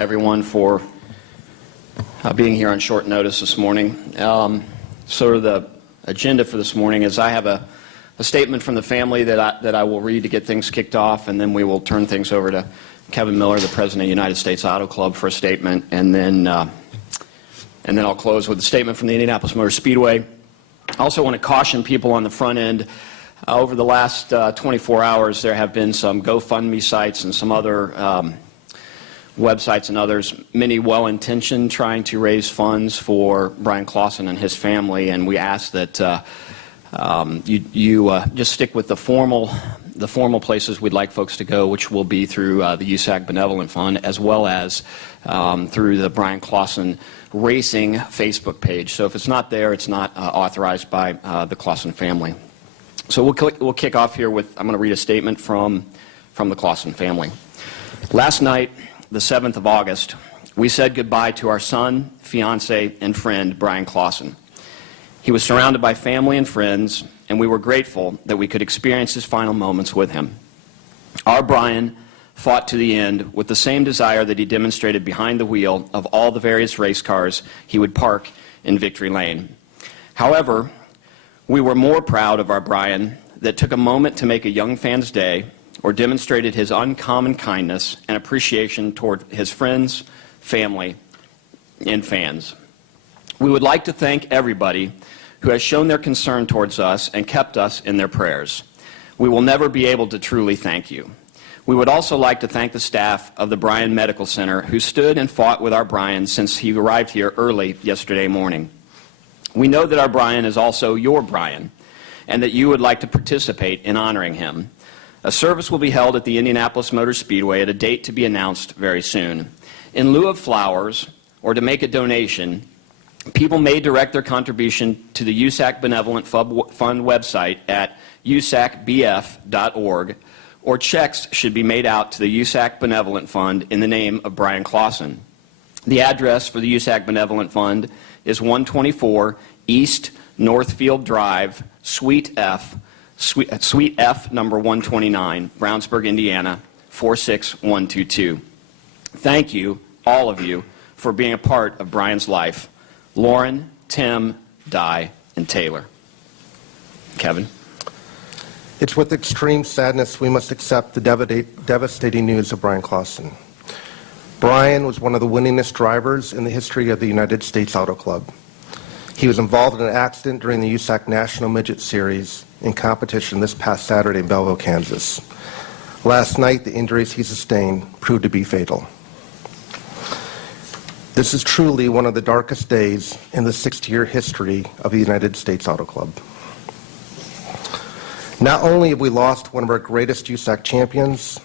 everyone, for being here on short notice this morning. Sort of the agenda for this morning is I have a statement from the family that I will read to get things kicked off, and then we will turn things over to Kevin Miller, the president of the United States Auto Club, for a statement, and then I'll close with a statement from the Indianapolis Motor Speedway. I also want to caution people on the front end. Over the last 24 hours, there have been some GoFundMe sites and some other websites and others, many well-intentioned, trying to raise funds for Bryan Clauson and his family, and we ask that you just stick with the formal places we'd like folks to go, which will be through the USAC Benevolent Fund, as well as through the Bryan Clauson Racing Facebook page. So if it's not there, it's not authorized by the Clauson family. So we'll kick off here with, I'm going to read a statement from the Clauson family. Last night, the 7th of August, we said goodbye to our son, fiance, and friend, Bryan Clauson. He was surrounded by family and friends, and we were grateful that we could experience his final moments with him. Our Bryan fought to the end with the same desire that he demonstrated behind the wheel of all the various race cars he would park in Victory Lane. However, we were more proud of our Bryan that took a moment to make a young fan's day, or demonstrated his uncommon kindness and appreciation toward his friends, family, and fans. We would like to thank everybody who has shown their concern towards us and kept us in their prayers. We will never be able to truly thank you. We would also like to thank the staff of the Bryan Medical Center who stood and fought with our Bryan since he arrived here early yesterday morning. We know that our Bryan is also your Bryan, and that you would like to participate in honoring him. A service will be held at the Indianapolis Motor Speedway at a date to be announced very soon. In lieu of flowers, or to make a donation, people may direct their contribution to the USAC Benevolent Fund website at usacbf.org, or checks should be made out to the USAC Benevolent Fund in the name of Bryan Clauson. The address for the USAC Benevolent Fund is 124 East Northfield Drive, Suite F, number 129, Brownsburg, Indiana, 46122. Thank you, all of you, for being a part of Bryan's life. Lauren, Tim, Di, and Taylor. Kevin. It's with extreme sadness we must accept the devastating news of Bryan Clauson. Bryan was one of the winningest drivers in the history of the United States Auto Club. He was involved in an accident during the USAC National Midget Series in competition this past Saturday in Belleville, Kansas. Last night, the injuries he sustained proved to be fatal. This is truly one of the darkest days in the 60-year history of the United States Auto Club. Not only have we lost one of our greatest USAC champions,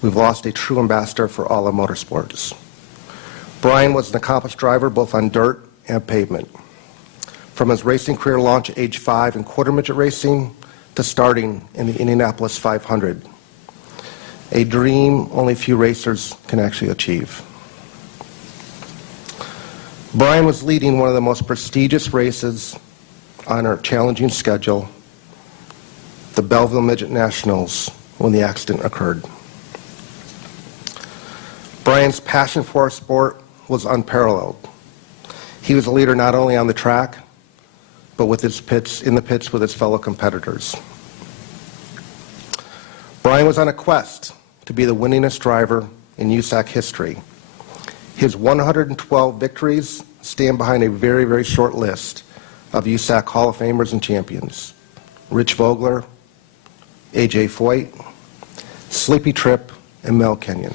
we've lost a true ambassador for all of motorsports. Bryan was an accomplished driver both on dirt and pavement. From his racing career launch at age 5 in quarter midget racing to starting in the Indianapolis 500, a dream only few racers can actually achieve. Bryan was leading one of the most prestigious races on our challenging schedule, the Belleville Midget Nationals, when the accident occurred. Bryan's passion for our sport was unparalleled. He was a leader not only on the track, but with his in the pits with his fellow competitors. Bryan was on a quest to be the winningest driver in USAC history. His 112 victories stand behind a very, very short list of USAC Hall of Famers and champions. Rich Vogler, A.J. Foyt, Sleepy Tripp, and Mel Kenyon.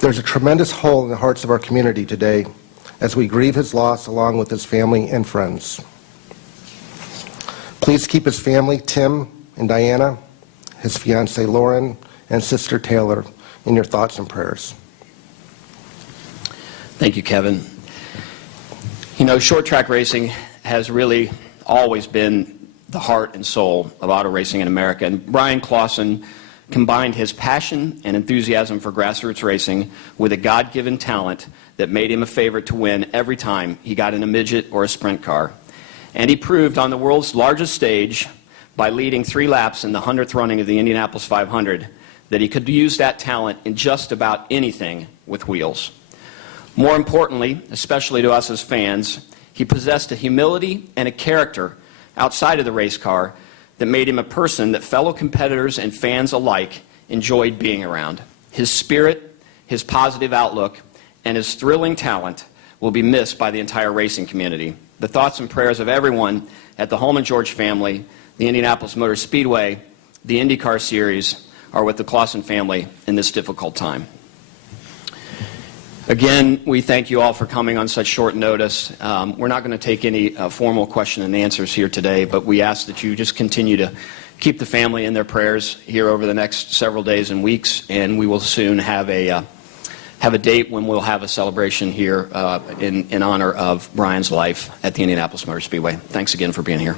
There's a tremendous hole in the hearts of our community today as we grieve his loss along with his family and friends. Please keep his family, Tim and Diana, his fiancée Lauren, and sister Taylor in your thoughts and prayers. Thank you, Kevin. You know, short track racing has really always been the heart and soul of auto racing in America, and Bryan Clauson combined his passion and enthusiasm for grassroots racing with a God-given talent that made him a favorite to win every time he got in a midget or a sprint car. And he proved on the world's largest stage by leading 3 laps in the 100th running of the Indianapolis 500 that he could use that talent in just about anything with wheels. More importantly, especially to us as fans, he possessed a humility and a character outside of the race car that made him a person that fellow competitors and fans alike enjoyed being around. His spirit, his positive outlook, and his thrilling talent will be missed by the entire racing community. The thoughts and prayers of everyone at the Holman George family, the Indianapolis Motor Speedway, the IndyCar Series are with the Clauson family in this difficult time. Again, we thank you all for coming on such short notice. We're not going to take any formal question and answers here today, but we ask that you just continue to keep the family in their prayers here over the next several days and weeks, and we will soon have a date when we'll have a celebration here in honor of Bryan's life at the Indianapolis Motor Speedway. Thanks again for being here.